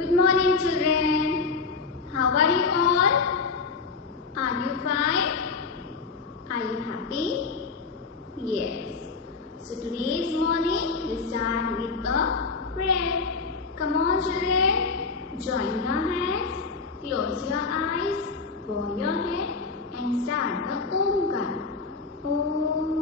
Good morning, children. How are you all? Are you fine? Are you happy? Yes. So today's morning we start with a prayer. Come on, children. Join your hands, close your eyes, bow your head and start the Omkar. Om.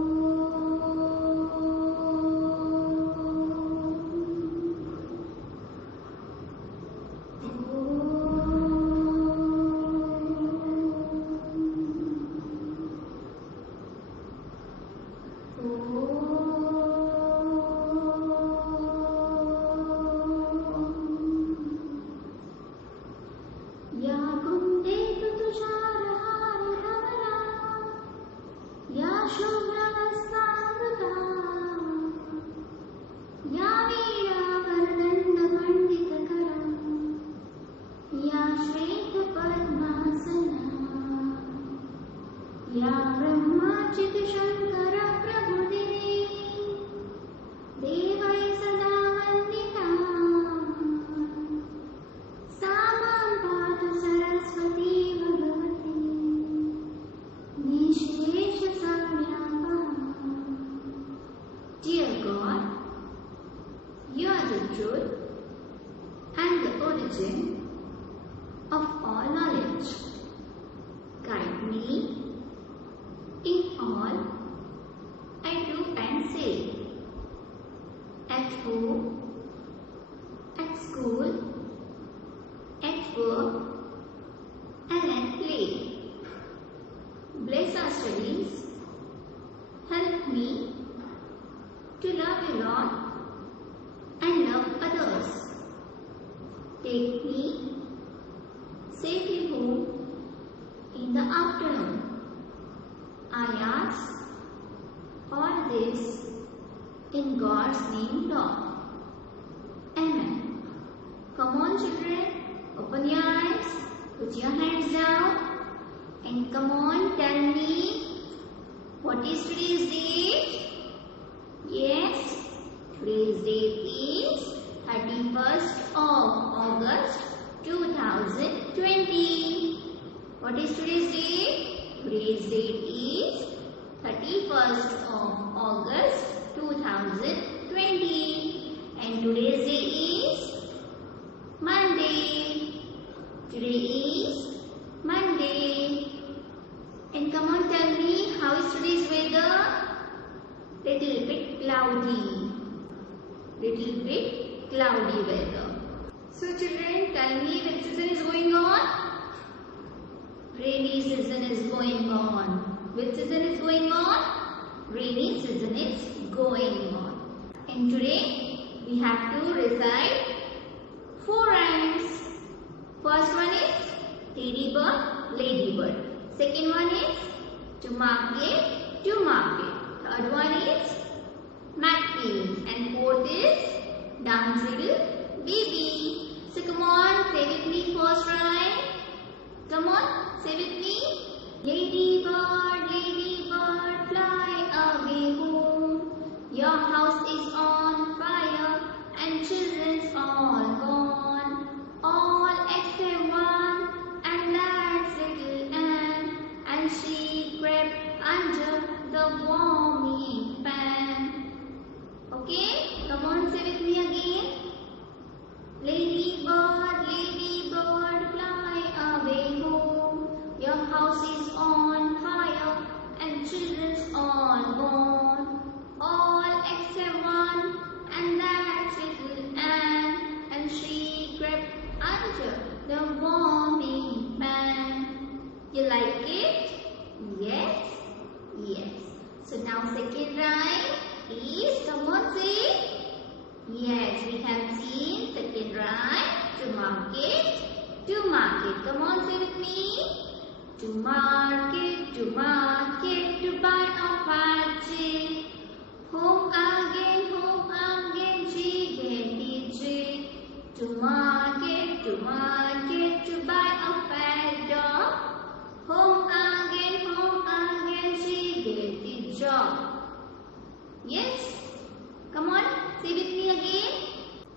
या ब्रह्माच्युत शंकर प्रभुदिने देवै सदा वन्दिता सा मां पातु Saraswati Bhagwati निःशेष संज्ञापहा. Dear God, you are the truth and the origin of all knowledge. Guide me in all I do and say, at home, at school, at work, and at play. Bless our studies. Help me to love you, Lord, and love others. Take me safely home in the afternoon. I ask all this in God's name, Lord. Amen. Come on, children. Open your eyes. Put your hands down. And come on, tell me, what is today's date? Yes, today's date is 31st of August 2020. What is today's date? Today's date is 31st of August 2020 and today's day is Monday. Today is Monday. And come on, tell me, how is today's weather? Little bit cloudy. Little bit cloudy weather. So children, tell me, which season is going on? Rainy season is going on. Which season is going on? Rainy season is going on. And today we have to recite 4 rhymes. First one is Teddy bird, lady bird. Second one is to market, to market. Third one is Macfield. And fourth is Down's little baby. So come on, say with me first rhyme. Come on, say with me. Lady bird, fly away home. Your house is on fire and children's all gone. All except one, and that's little Anne. And she crept under the warming pan. Okay, come on, say with me again. Lady bird, fly away home. Your house is on fire and children's all gone. All except one, and that's little Anne. And she crept under the warming pan. You like it? Yes? Yes. So now second rhyme is, come on, say. Yes, we have seen second rhyme, to market, to market. Come on, say with me. To market, to buy a budget. Home again, G-G. To market, to buy a fat dog. Home again, G-G. Yes? Come on, say with me again.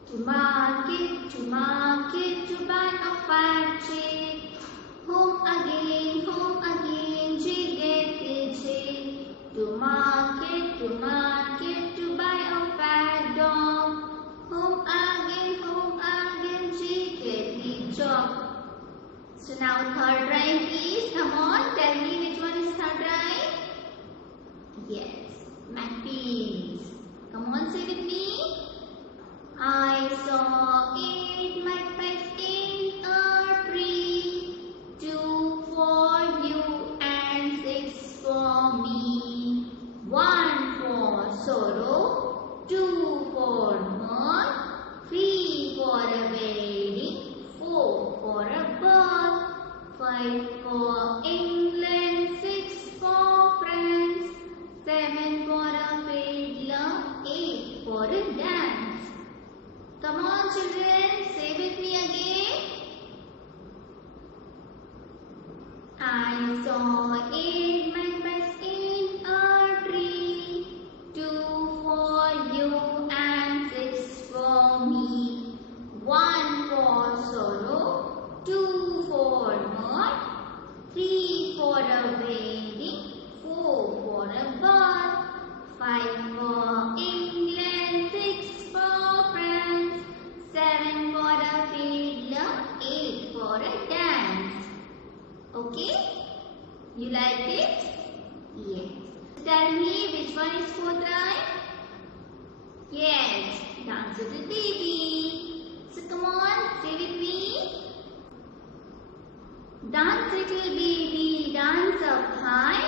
To market, fat chick. Home again, jiggy. To market, to buy a fat dog. Home again, jiggy job. So now third rhyme is, come on, tell me which one is third rhyme? Yes, McPeas. Come on, say with me. I saw 8 magpies in a tree, 2 for you and 6 for me. 1 for sorrow, 2 for mirth, 3 for a wedding, 4 for a birth, 5 for England, 6 for France, 7 for a fiddler, 8 for a dance. Come on children, say with me again. I saw 8 magpies in a tree, 2 for you and 6 for me. 1 for sorrow, 2 for mirth, 3 for a wedding, 4 for a birth, 5 for England, 6 for France, 7 for a fiddler, 8 for a dance. Okay? You like it? Yes. Tell me which one is fourth rhyme? Yes, Dance Little Baby. So come on, say with me. Dance little baby, dance up high.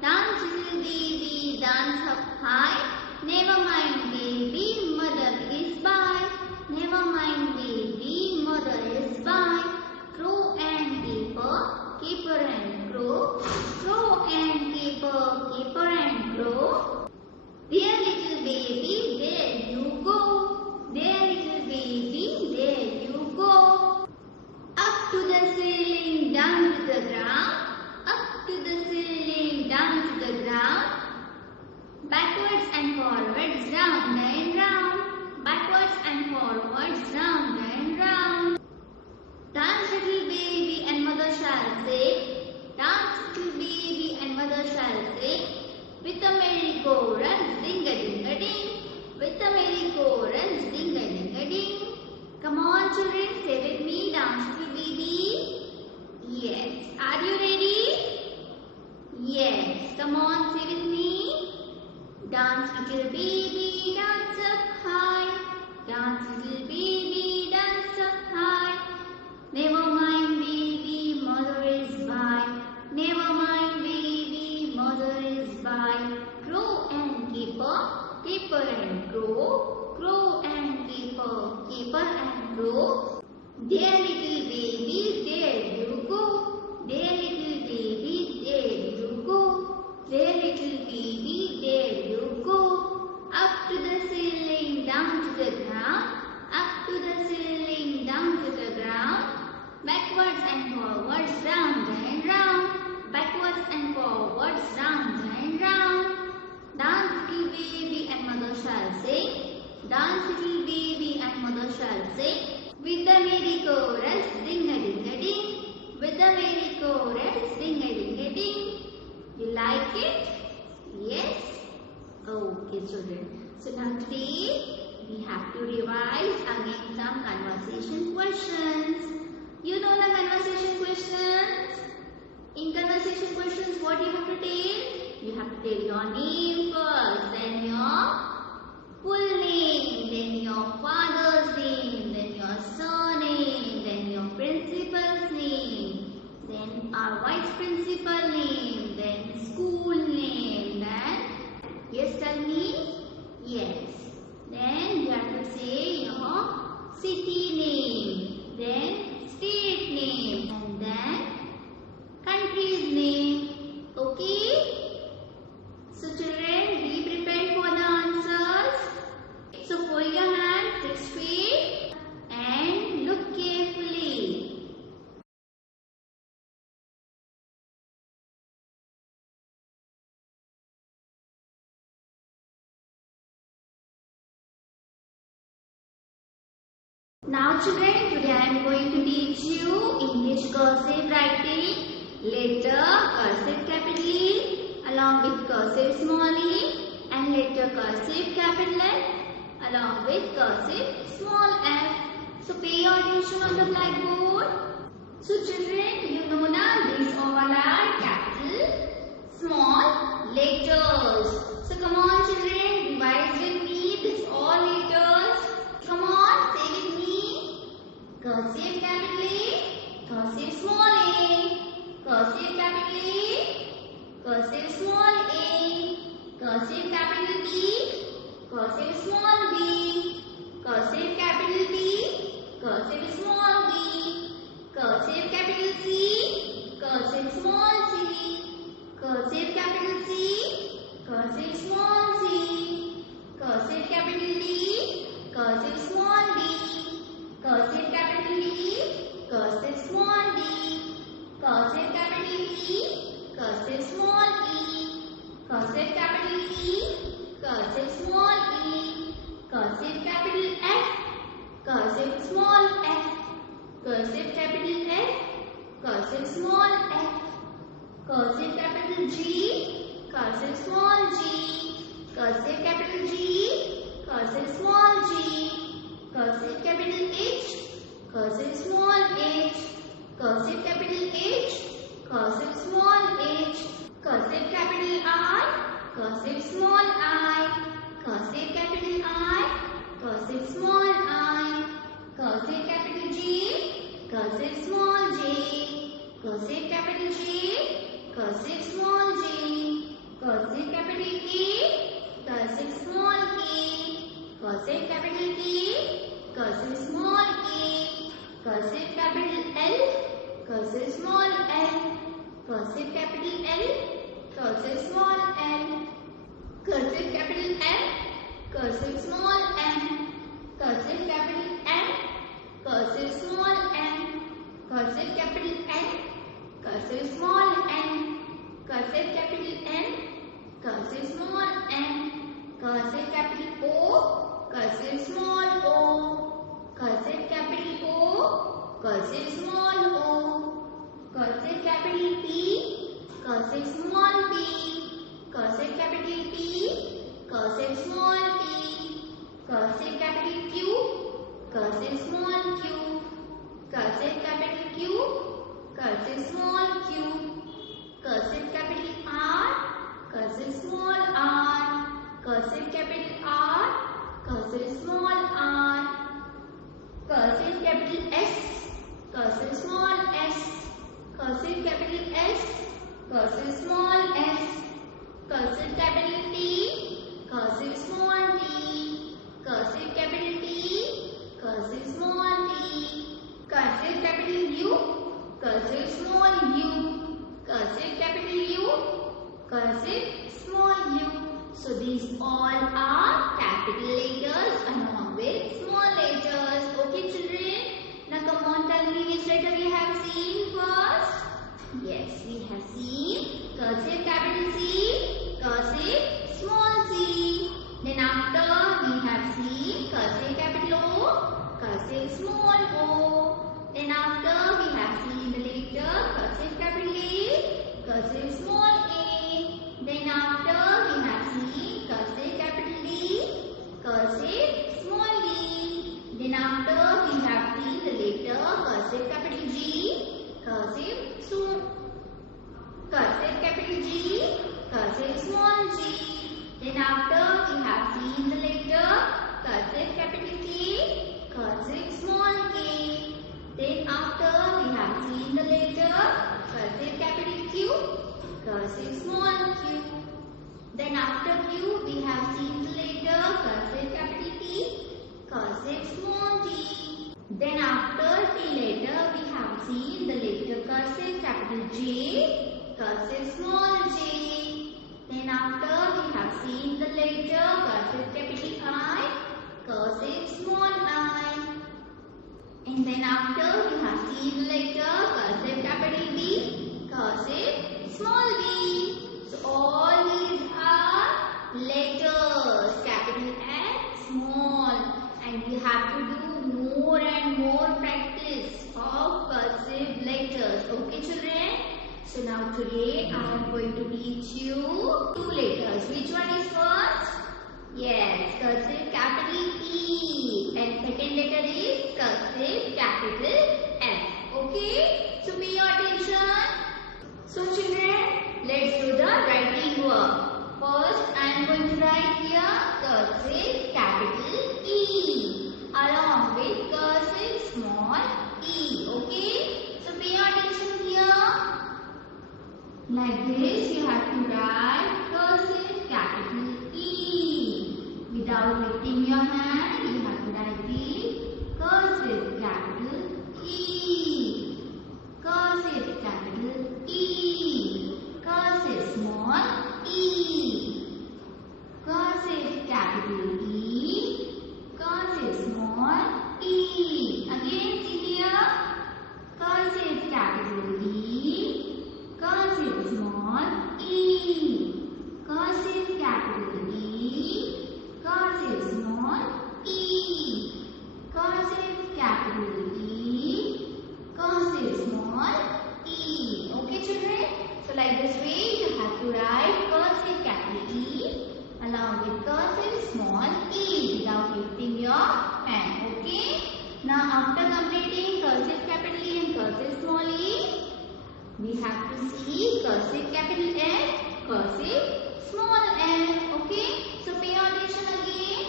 Dance little baby, dance up high. Never mind baby, mother is by. Never mind baby, mother is by. Crow and keeper, keeper and crow. Crow and keeper, keeper and crow. Dear little baby, there you go. Dear little baby, there you go. Up to the ceiling, down to the ground. Up to the ceiling, down to the ground. Backwards and forwards, round and round. Backwards and forwards, round and round. Dance little baby and mother shall say. Dance little baby and mother shall say. With a merry chorus, ding-a-ding-a-ding. With a merry chorus, ding-a-ding-a-ding. Come on children, say with me, dance little baby. Yes. Are you ready? Yes. Come on, say with me. Dance little baby, dance up high. Dance little baby, dance up high. Never mind baby, mother is by. Never mind baby, mother is by. Crow and keeper, keeper and crow. Crow and keeper, keeper and crow. Dear little baby, there you go. Dear little baby, there you go. Dear little baby, there you go. Up to the ceiling, down to the ground. Up to the ceiling, down to the ground. Backwards and forwards, round and round. Backwards and forwards, round and round. Dance little baby and mother shall say. Dance little baby and mother shall say. With the merry chorus, ding-a-ding-a-ding. With the merry chorus, ding-a-ding-a-ding. You like it? Yes? Okay children. So now today we have to revise again some conversation questions. You know the conversation questions? In conversation questions, what you have to tell? You have to tell your name first, then your full name, then your father's name, then your surname, then your principal's name, then our vice principal name, then school name, then, yes tell me? Yes. Then you have to say your city name, then state name, and then country's name. Okay? So children, be prepared for the answers. So fold your hands 6 feet and look carefully. Now children, today I am going to teach you use cursive writing. Later cursive capital E along with cursive small e, and later cursive capital F along with cursive small f. So pay your attention on the blackboard. So children, you know now these all are capital small letters. So come on children, revise with me this all letters. Come on, say with me. Cursive capital A, cursive small a, cursive capital A, cursive small a, cursive capital B, cursive small b, cursive capital B, cursive small b, cursive capital C, cursive small c, cursive capital C, cursive small c, cursive capital D, cursive small d, cursive capital D, cursive small d, cursive capital E, cursive small e, cursive capital E, cursive small e, cursive capital F, cursive small f, cursive capital F, cursive small f, cursive capital G, cursive small g, cursive capital G, cursive small g, cursive capital H, cursive small h, cursive capital H, cursive small h, cursive capital I, cursive small I, cursive capital I, cursive small I, cursive capital G, cursive small j, cursive capital J, cursive small j, cursive capital K, cursive small k, cursive capital K, cursive small k, cursive capital L, cursive small l, cursive capital L, cursive small l, cursive capital M, cursive small m, cursive capital M, cursive small m, cursive capital N, cursive small n, cursive capital M, cursive small m, cursive capital O, cursive small o, cursive capital O, cursive small o, cursive capital P, cursive small p, cursive capital P, cursive small p, cursive capital Q, cursive small q, cursive capital Q, cursive small q, cursive capital R, cursive small r, cursive capital R, cursive small r, cursive capital S, cursive small s, cursive capital S, cursive small s, cursive capital T, cursive small t, cursive capital T, cursive small t, cursive capital U, cursive small u, cursive capital U, cursive small u. So these all are capital letters along with small letters. Okay children? Now come on, tell me which letter we have seen first. Yes, we have seen cursive capital C, cursive small c. Then after we have seen cursive capital O, cursive small o. Then after we have seen the letter cursive capital A, cursive small a. Then after we have seen cursive capital D, cursive small d. Then after we have seen the letter cursive capital G, cursive capital G, cursive small g. Then after we have seen the letter cursive capital K, cursive small k. Then after we have seen the letter cursive capital Q, cursive small q. Then after Q we have seen the letter cursive capital T, cursive small t. Then after T letter we have seen the letter cursive capital J, cursive small j. Then after we have seen the letter cursive capital I, cursive small I. And then after we have seen the letter cursive capital B, cursive small b. So all these are letters, capital and small. And we have to do more and more practice of cursive letters. teach you two letters. Which one is first? Yes, cursive capital E. And second letter is cursive capital F. Okay? So pay your attention. So children, let's do the writing work. First, I am going to write here cursive capital E along with cursive small e. Okay? So pay your attention here. Like this, you have to write cursive capital E. Without lifting your hand, you have to write the cursive capital E. Cursive capital E. Cursive small e. Cursive capital E. Cursive small e. Again, see here. Cursive capital E. Cursive small e. Cursive capital E. Cursive small e. Cursive capital E. Cursive small e. Okay, children? So like this way, you have to write cursive capital E along with cursive small e without lifting your hand. Okay? Now after completing cursive capital E and cursive small e, we have to see cursive capital F, cursive small f. Okay? So pay attention again.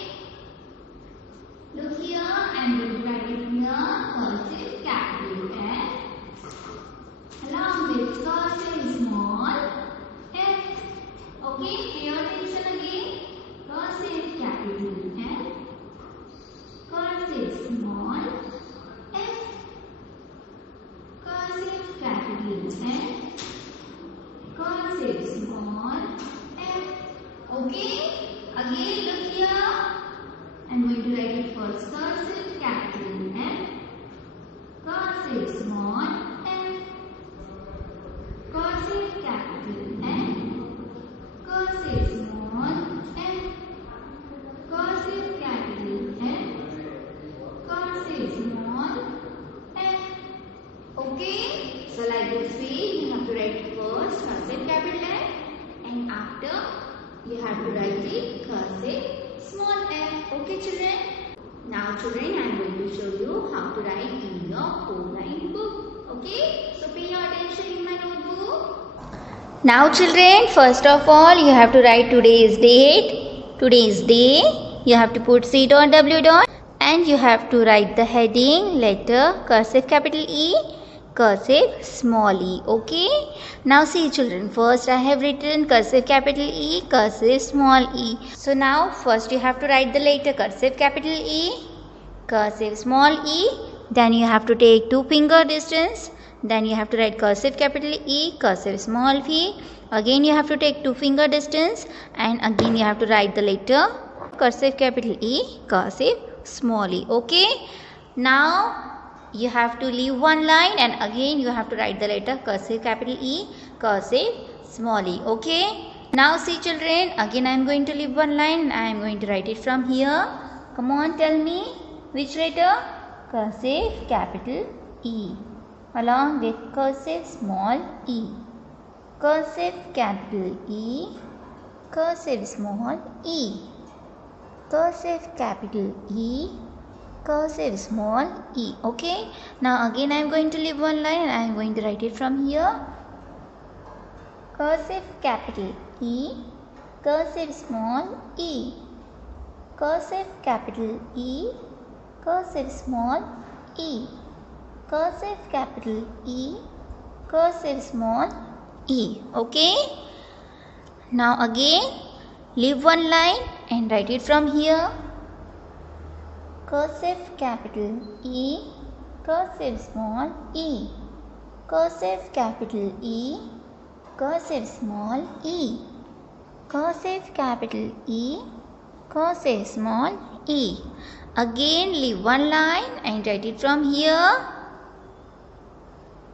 Look here, I am going to write it here, cursive capital F along with cursive small f. Okay? Pay attention again. Cursive capital F, cursive small f, cursive capital F, cursive small f. Okay? Again look here. I am going to write it first. Cursive capital F, cursive small f, cursive capital F, cursive small f, cursive capital F, cursive small f. Okay? So like this way, you have to write it first cursive capital F, and after you have to write it cursive small f. Okay, children? Now children, I am going to show you how to write in your 4-line book. Okay? So pay your attention in my notebook. Now children, first of all, you have to write today's date, today's day. You have to put C dot W dot, and you have to write the heading, letter, cursive capital E, cursive small e. Okay? Now see children, first I have written cursive capital E, cursive small e. So now first you have to write the letter cursive capital E, cursive small e. Then you have to take 2 finger distance. Then you have to write cursive capital E, cursive small e. Again you have to take 2 finger distance, and again you have to write the letter cursive capital E, cursive small e. Okay? Now you have to leave one line, and again you have to write the letter cursive capital E, cursive small e. Okay? Now see children, again I am going to leave one line, and I am going to write it from here. Come on, tell me which letter? Cursive capital E along with cursive small e. Cursive capital E, cursive small e. Cursive capital E, cursive small e. Okay? Now again I am going to leave one line, and I am going to write it from here. Cursive capital E, cursive small e. Cursive capital E, cursive small e. Cursive capital E, cursive small e. Okay? Now again leave one line and write it from here. Cursive capital E, cursive small e. Cursive capital E, cursive small e. Cursive capital E, cursive small e. Again leave one line and write it from here.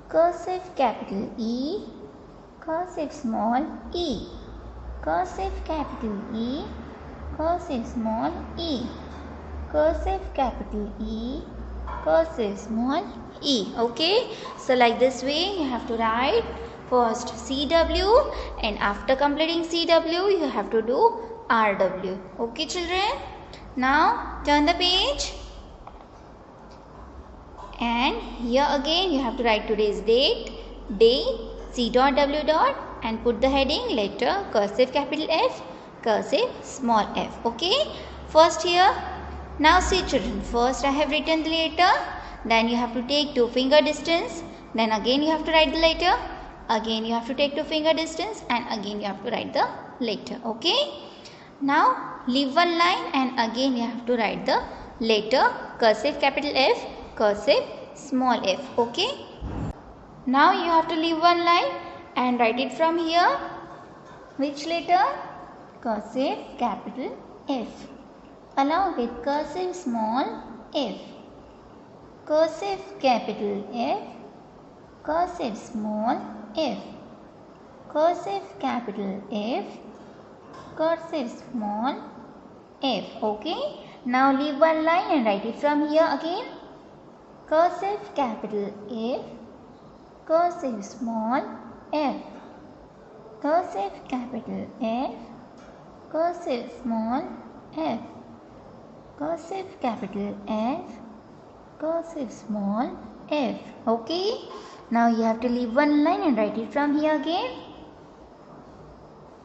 Cursive capital E, cursive small e. Cursive capital E, cursive small e. Cursive capital E, cursive small e. Okay? So like this way you have to write first CW, and after completing CW you have to do RW. Okay children, now turn the page, and here again you have to write today's date, day, C dot W dot, and put the heading letter cursive capital F, cursive small f. Okay, first here, now see children, first I have written the letter, then you have to take 2 finger distance, then again you have to write the letter, again you have to take 2 finger distance, and again you have to write the letter. Okay, now leave one line and again you have to write the letter cursive capital F, cursive small f. Okay, now you have to leave one line and write it from here. Which letter? Cursive capital F along with cursive small f. Cursive capital F, cursive small f. Cursive capital F, cursive small f. Okay, now leave one line and write it from here again. Cursive capital F, cursive small f. Cursive capital F, cursive small f. Cursive capital F, cursive small f. Okay, now you have to leave one line and write it from here again.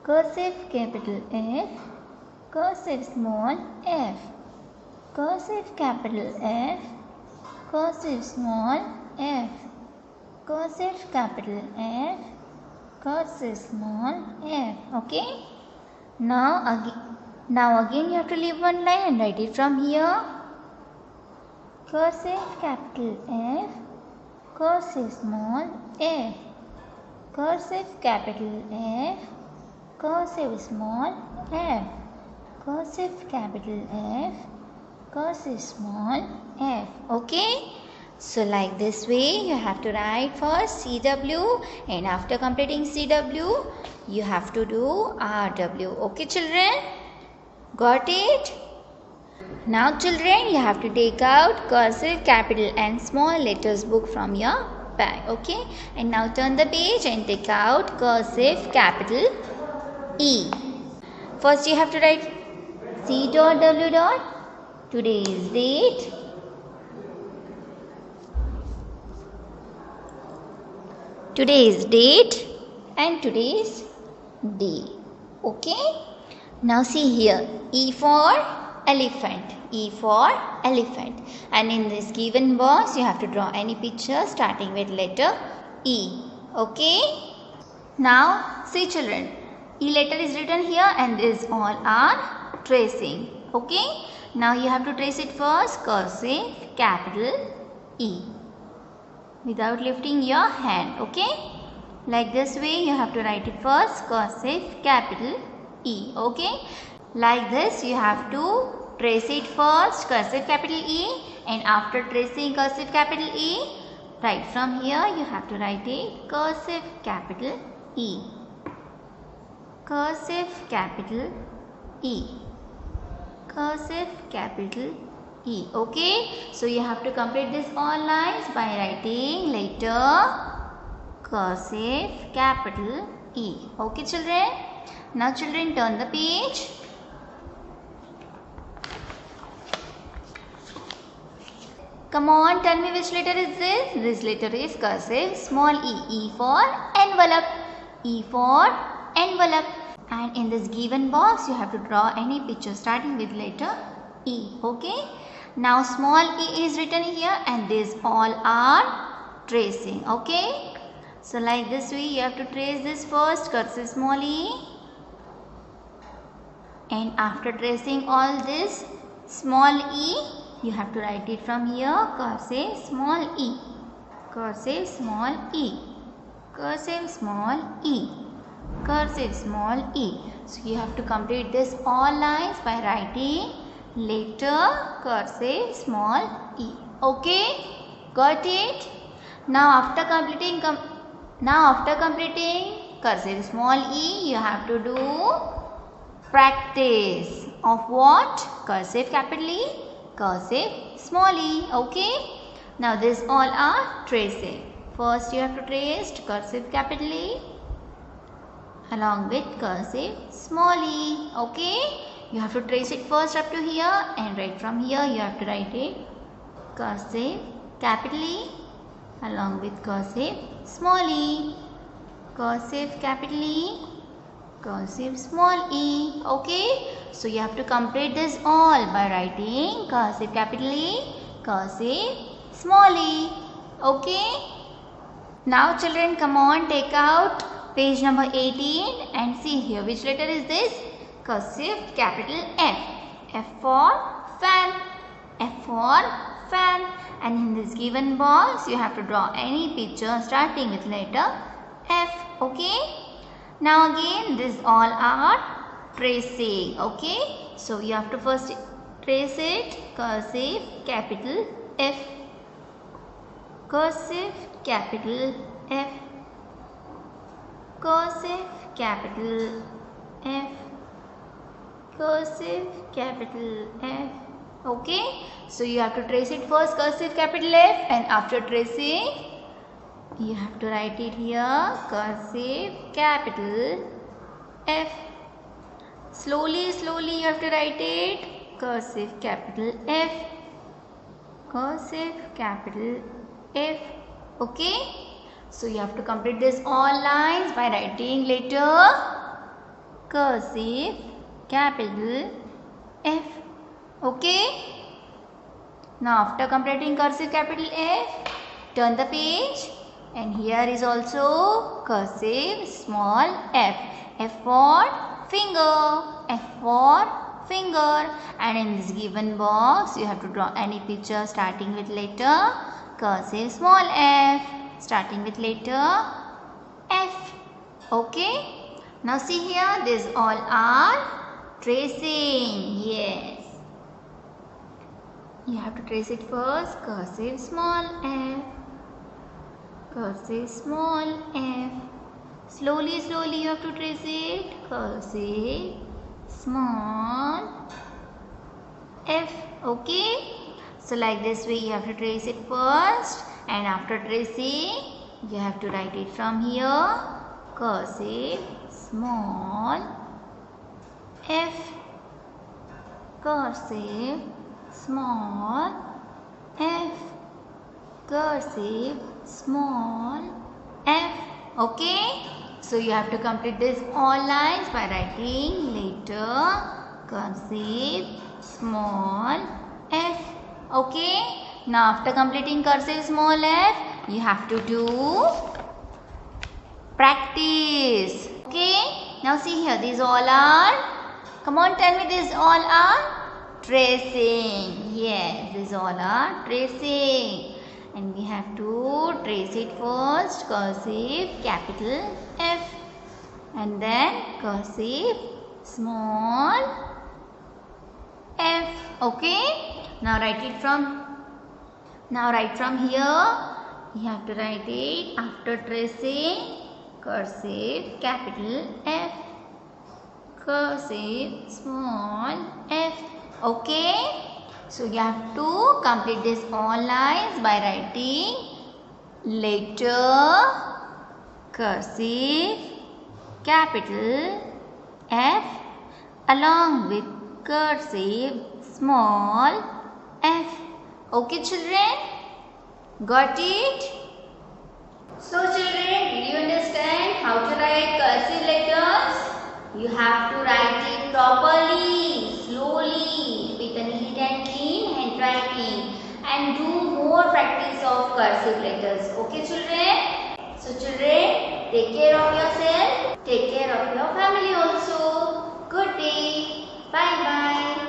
Cursive capital F, cursive small f. Cursive capital F, cursive small f. Cursive capital F, cursive small f. Okay, now again you have to leave one line and write it from here. Cursive capital F, cursive small f. Cursive capital F, cursive small f. Cursive capital F, cursive small f. Okay, so like this way you have to write first CW, and after completing CW you have to do RW. Okay children, got it? Now children, you have to take out cursive capital and small letters book from your bag. Okay, and now turn the page and take out cursive capital E. First you have to write C dot W dot, today's date, and today's day. Okay, now see here, E for elephant, E for elephant, and in this given box you have to draw any picture starting with letter E. Okay, now see children, E letter is written here and these all are tracing. Okay, now you have to trace it first, cursive capital E, without lifting your hand. Okay, like this way you have to write it first, cursive capital E. Okay, like this you have to trace it first, cursive capital E, and after tracing cursive capital E, right from here you have to write it cursive capital E. Cursive capital E. Cursive capital E. Okay, so you have to complete this all lines by writing letter cursive capital E. Okay children, now children turn the page. Come on, tell me which letter is this? This letter is cursive small e. E for envelope. E for envelope. And in this given box, you have to draw any picture starting with letter E. Okay. Now small e is written here and these all are tracing. Okay. So like this way, you have to trace this first, cursive small e. And after tracing all this small e, you have to write it from here, cursive small e. Cursive small e. Cursive small e. Cursive small e. So you have to complete this all lines by writing letter cursive small e. Okay, got it? Now after completing cursive small e, you have to do practice of what? Cursive capital E, cursive small e. Okay, now this all are tracing. First you have to trace cursive capital E along with cursive small e. Okay, you have to trace it first up to here, and right from here you have to write it cursive capital E along with cursive small e. Cursive capital E, cursive small e. Okay, so you have to complete this all by writing cursive capital E, cursive small e. Okay, now children, come on, take out page number 18 and see here which letter is this? Cursive capital F. F for fan. F for fan. And in this given box you have to draw any picture starting with letter F. Okay, now again this all are tracing. Okay, so you have to first trace it cursive capital F, cursive capital F, cursive capital F, cursive capital F. Okay, so you have to trace it first cursive capital F, and after tracing you have to write it here cursive capital F. Slowly you have to write it cursive capital F, cursive capital F. Okay, so you have to complete this all lines by writing letter cursive capital F. Okay, now after completing cursive capital F, turn the page, and here is also cursive small f. F for finger, F for finger, and in this given box you have to draw any picture starting with letter cursive small f, starting with letter F. Okay, now see here, these all are tracing. Yes, you have to trace it first cursive small f, cursive small f. Slowly you have to trace it cursive small f. Okay, so like this way you have to trace it first, and after tracing you have to write it from here cursive small f, cursive small f, cursive small f. Okay, so you have to complete this all lines by writing letter cursive small f. Okay, now after completing cursive small f, you have to do practice. Okay, now see here, these all are, come on, tell me, these all are tracing. Yes, these all are tracing, and we have to trace it first cursive capital F, and then cursive small f. Okay, now write from here. You have to write it after tracing cursive capital F, cursive small f. Okay, so you have to complete this all lines by writing letter cursive capital F along with cursive small f. Okay children, got it? So children, did you understand how to write cursive letters? You have to write it properly, slowly, with a neat and clean handwriting, and do more practice of cursive letters. Okay children? So children, take care of yourself, take care of your family also. Good day. Bye bye.